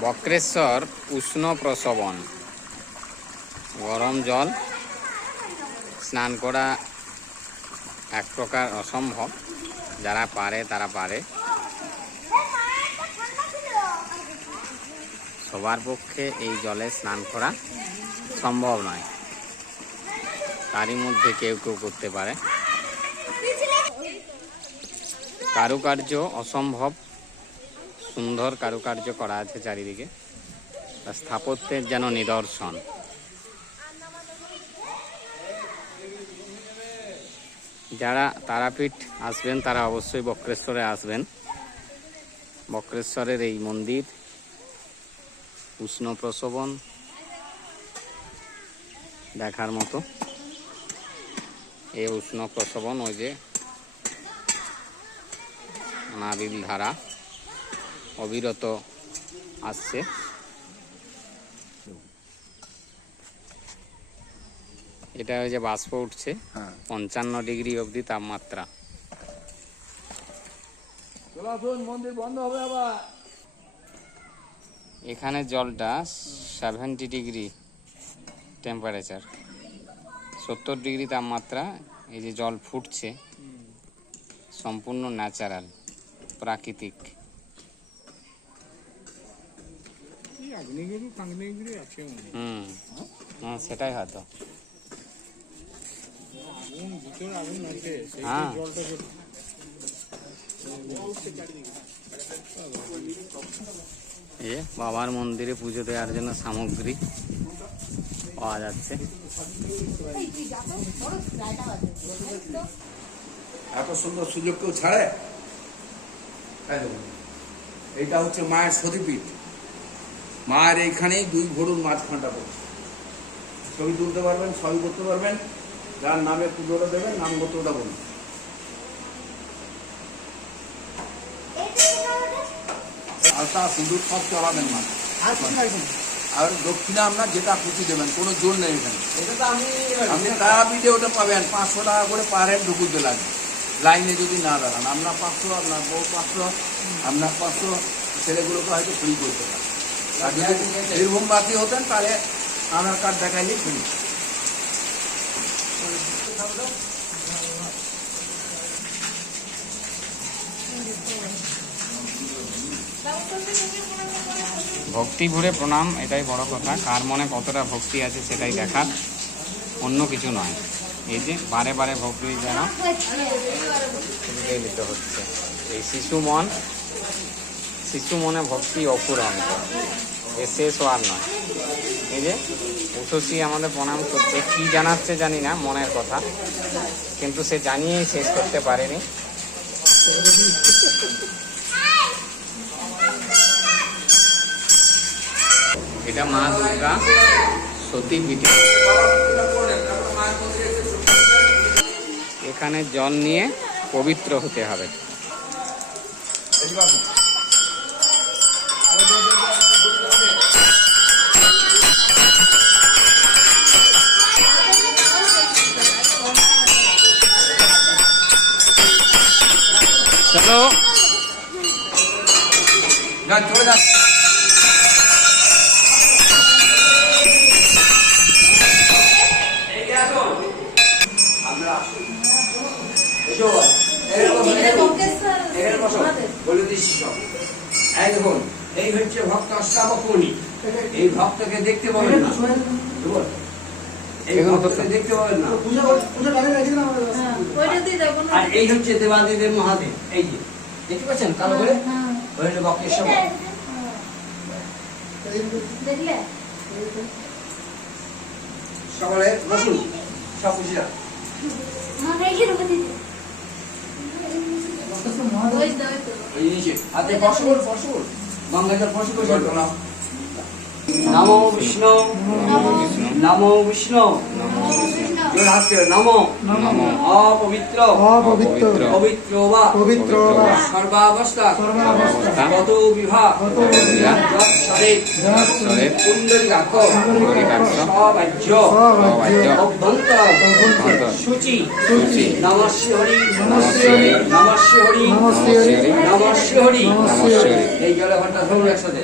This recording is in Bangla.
বক্রেশ্বর উষ্ণ প্রসবন। গরম জল। স্নান করা এক প্রকার অসম্ভব। যারা পারে, তারা পারে। সবার পক্ষে এই জলে স্নান করা সম্ভব নয়। তারই মধ্যে কেউ কেউ করতে পারে। কারুকার্য অসম্ভব। সুন্দর কারুকার্য করা আছে চারিদিকে। স্থাপত্যের যেন নিদর্শন। যারা তারাপীঠ আসবেন, তারা অবশ্যই বক্রেশ্বরে আসবেন। বক্রেশ্বরের এই মন্দির, উষ্ণ প্রসবন দেখার মতো। এই উষ্ণ প্রসবন ওই যে নাবিল ধারা। অবিরত আসছে। এটা ওই যে বাষ্প উঠছে। হ্যাঁ। পঞ্চান্ন ডিগ্রি অবধি তাপমাত্রা। চলাচল মন্দির বন্ধ হবে আবার। এখানে জলটা সেভেন্টি ডিগ্রি টেম্পারেচার সত্তর ডিগ্রি তাপমাত্রা এই যে জল ফুটছে। সম্পূর্ণ ন্যাচারাল প্রাকৃতিক। আগ্নেয়গিরি ফাগ্নেয়গিরি আছে হুম। হ্যাঁ সেটাই হয়তো। আগুন ভিতরে আগুন আছে সেই হ্যাঁ। জলটা এ বাবার মন্দিরে পুজো দেওয়ার জন্য সামগ্রী পাওয়া যাচ্ছে। এত সুন্দর সুযোগ কেউ ছাড়ে? এইটা হচ্ছে মায়ের সতীপীঠ। মায়ের এইখানেই দুই ভরুন মাঝখানটা পড়ছে। ছবি তুলতে পারবেন সবই করতে পারবেন যার নামে পুজোটা দেবেন নাম গোত্রটা বলুন। আলতা সিঁদুর সব চড়াবেন মা আর দক্ষিণা আপনার যেটা খুশি দেবেন কোনো জোর নেই এখানে। আপনি ওটা পাবেন পাঁচশো টাকা করে পার হেড ঢুকুতে লাগবে। লাইনে যদি না দাঁড়ান আপনার পাঁচশো আপনার বউ পাঁচশো আপনার পাঁচশো ছেলেগুলোকে হয়তো ফ্রি করতে পারেন আর যদি বীরভূমবাসী হতেন তাহলে আধার কার্ড দেখাইলে ভক্তি ভরে প্রণাম এটাই বড় কথা। কার মনে কতটা ভক্তি আছে সেটাই দেখার অন্য কিছু নয়। এই যে বারে বারে ভক্তি যেন দিতে হচ্ছে। এই শিশু মন শিশু মনে ভক্তি অপুরন্ত শেষ হওয়ার নয়। এই যে উষসী আমাদের প্রণাম করছে। কি জানাচ্ছে জানি না, মনের কথা। কিন্তু সে জানিয়েই শেষ করতে পারেনি। এটা মা দুর্গা, সতী পীঠে এখানে জল নিয়ে পবিত্র হতে হবে। বসো। বলে দিচ্ছি সব। এই হচ্ছে ভক্ত অষ্টাবকুনি এই ভক্তকে দেখতে পাবেন না ভক্তকে দেখতে পাবেন না। আর এই হচ্ছে দেবাদিদেব মহাদেব এই যে দেখতে পাচ্ছেন কালো করে? ওই বক্রেশ্বর দেখলে? বসুন সব বুঝিয়া এই ঢুকে দিতে। ওই তো ওই তো। ওই নিচে। হাতে বসুন বসুন গঙ্গাজল বসুন জল নাও নমো বিষ্ণু। নমো বিষ্ণু। জোর হাসতে নমো। নমো। অপবিত্র। অপবিত্র। পবিত্র বা। পবিত্র বা। সর্বাবস্থা। সর্বাবস্থা। কত কুণ্ডলিকাক্ষ। কুণ্ডলিকাক্ষ। অভ্যন্তর অভ্যন্তর সূচি। সূচি। নমস্য হরি। নমস্য হরি। নমস্য হরি। নমস্য হরি। নমস্য হরি। নমস্য হরি। এই জলে ঘণ্টা ধরুন একসাথে।